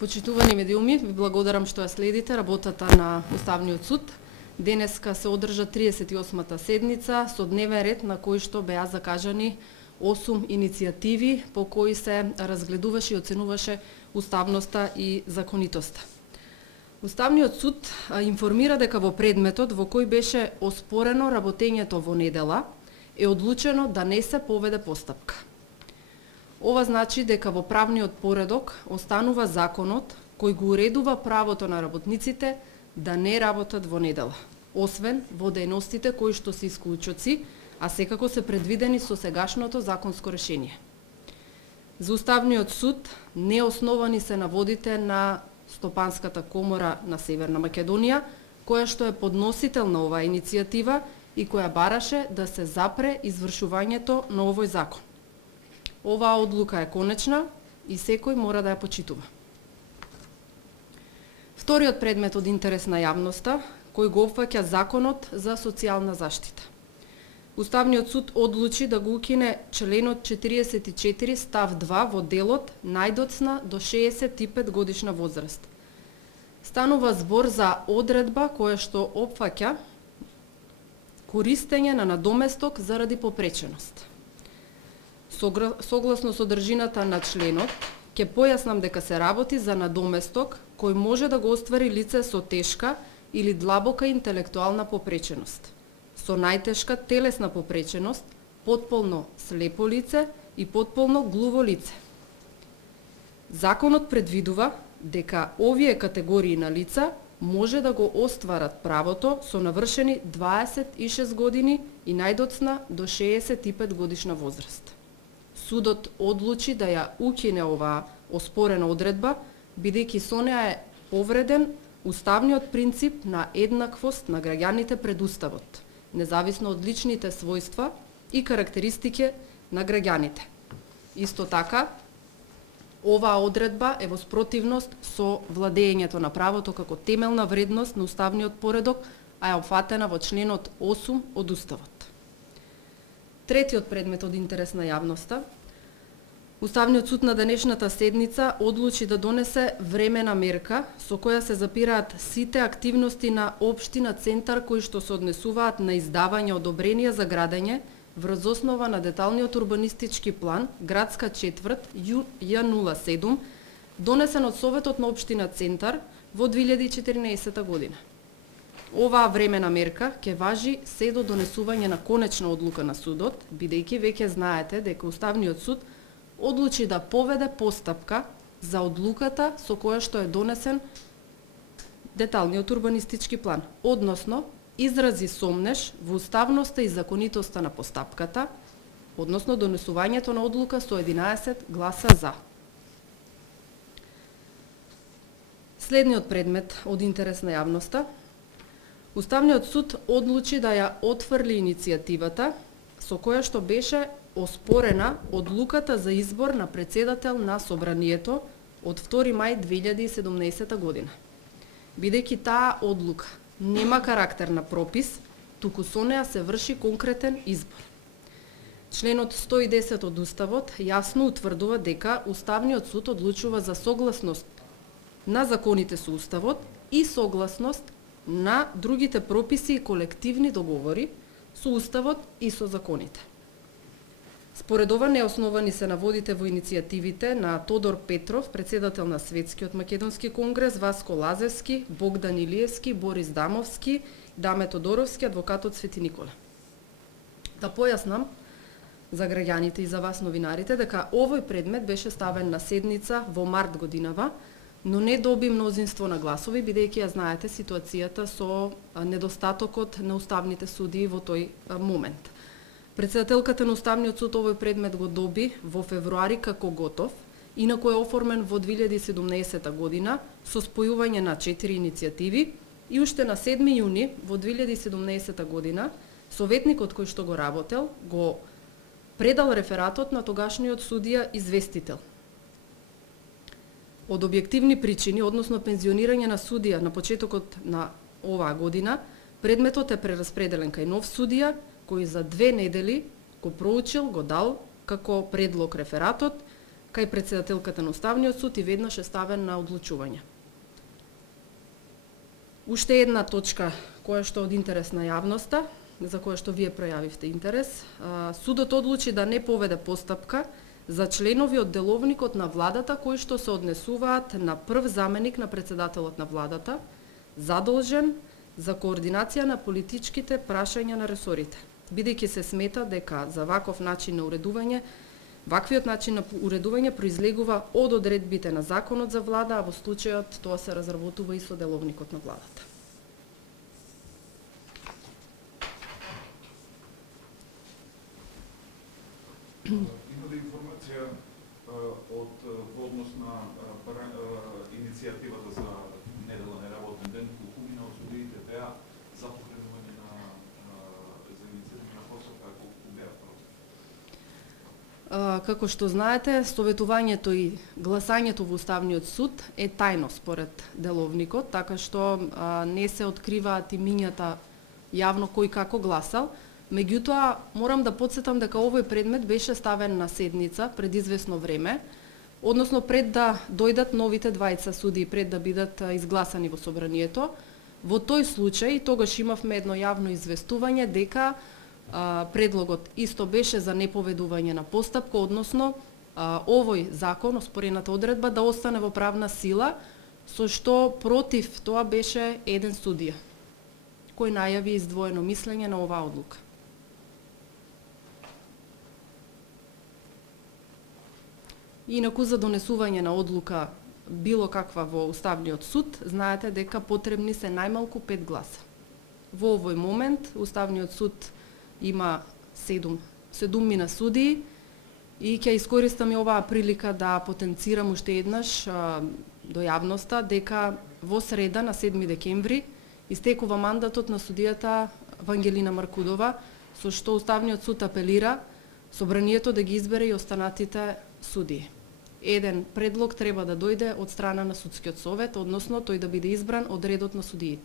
Почитувани медиуми, ви благодарам што ја следите работата на Уставниот суд. Денеска се одржа 38-та седница со дневен ред на кој што беа закажани 8 иницијативи по кои се разгледуваше и оценуваше уставноста и законитоста. Уставниот суд информира дека во предметот во кој беше оспорено работењето во недела е одлучено да не се поведе постапка. Ова значи дека во правниот поредок останува законот кој го уредува правото на работниците да не работат во недела, освен во дејностите кои што се исклучоци, а секако се предвидени со сегашното законско решение. За Уставниот суд неосновани се наводите на Стопанската комора на Северна Македонија, која што е подносител на оваа иницијатива и која бараше да се запре извршувањето на овој закон. Оваа одлука е конечна и секој мора да ја почитува. Вториот предмет од интерес на јавноста, кој го опфаќа Законот за социјална заштита. Уставниот суд одлучи да го укине членот 44 став 2 во делот најдоцна до 65 годишна возраст. Станува збор за одредба која што опфаќа користење на надоместок заради попреченост. Согласно содржината на членот, ќе појаснам дека се работи за надоместок кој може да го оствари лице со тешка или длабока интелектуална попреченост, со најтешка телесна попреченост, потполно слепо лице и потполно глуво лице. Законот предвидува дека овие категории на лица може да го остварат правото со навршени 26 години и најдоцна до 65 годишна возраст. Судот одлучи да ја укине оваа оспорена одредба, бидејќи со неа е повреден уставниот принцип на еднаквост на граѓаните пред Уставот, независно од личните својства и карактеристики на граѓаните. Исто така, оваа одредба е во спротивност со владењето на правото како темелна вредност на уставниот поредок, а е опфатена во членот 8 од Уставот. Третиот предмет од интерес на јавноста, Уставниот суд на денешната седница одлучи да донесе времена мерка со која се запираат сите активности на општина Центар кои што се однесуваат на издавање одобренија за градење врз основа на деталниот урбанистички план градска четврт Ј07 донесен од Советот на општина Центар во 2014 година. Оваа времена мерка ќе важи се до донесување на конечна одлука на судот, бидејќи веќе знаете дека Уставниот суд одлучи да поведе постапка за одлуката со која што е донесен деталниот урбанистички план, односно изрази сомнеш во уставноста и законитоста на постапката, односно донесувањето на одлука со 11 гласа за. Следниот предмет од интерес на јавноста, Уставниот суд одлучи да ја отфрли иницијативата со која што беше оспорена одлуката за избор на председател на Собранието од 2 мај 2017 година. Бидејќи таа одлука нема карактер на пропис, туку со неа се врши конкретен избор. Членот 110 од Уставот јасно утврдува дека Уставниот суд одлучува за согласност на законите со Уставот и согласност на другите прописи и колективни договори со Уставот и со законите. Според ова неосновани се наводите во иницијативите на Тодор Петров, председател на Светскиот македонски конгрес, Васко Лазевски, Богдан Илиевски, Борис Дамовски, Даме Тодоровски, адвокатот Свети Никола. Да појаснам за граѓаните и за вас новинарите дека овој предмет беше ставен на седница во март годинава, но не доби мнозинство на гласови, бидејќи ја знаете ситуацијата со недостатокот на уставните судии во тој момент. Председателката на Уставниот суд овој предмет го доби во февруари како готов, инаку е оформен во 2017 година со спојување на 4 иницијативи и уште на 7 јуни во 2017 година советникот кој што го работел го предал рефератот на тогашниот судија известител. Од објективни причини, односно пензионирање на судија на почетокот на оваа година, предметот е прераспределен кај нов судија кој за 2 недели го проучил, го дал како предлог рефератот, кај претседателката на Уставниот суд и веднаш е ставен на одлучување. Уште една точка која што од интерес на јавноста, за која што вие пројавивте интерес, судот одлучи да не поведе постапка за членови од деловникот на владата кои што се однесуваат на прв заменик на претседателот на владата, задолжен за координација на политичките прашања на ресорите, бидејќи се смета дека за ваков начин на уредување, ваквиот начин на уредување произлегува од одредбите на законот за влада, а во случајот тоа се разработува и со деловникот на владата. Има ли информација од во однос на иницијативата за неделен неработен ден, колку мина од судиите беа за покренување за иницијатива на постапка, колку беа против? Како што знаете, советувањето и гласањето во Уставниот суд е тајно според деловникот, така што не се откриваат имињата јавно кој како гласал. Меѓутоа, морам да потсетам дека овој предмет беше ставен на седница пред извесно време, односно пред да дојдат новите двајца судии, пред да бидат изгласани во собранието. Во тој случај, тогаш имавме едно јавно известување дека предлогот исто беше за неповедување на постапка, односно овој закон, оспорената одредба, да остане во правна сила, со што против тоа беше еден судија, кој најави издвоено мислење на оваа одлука. Инаку за донесување на одлука било каква во Уставниот суд, знаете дека потребни се најмалку 5 гласа. Во овој момент Уставниот суд има 7 судии и ќе искористам и оваа прилика да потенцирам уште еднаш до јавноста дека во среда на 7 декември истекува мандатот на судијата Вангелина Маркудова, со што Уставниот суд апелира собранието да ги избере и останатите судии. Еден предлог треба да дојде од страна на судскиот совет, односно тој да биде избран од редот на судиите.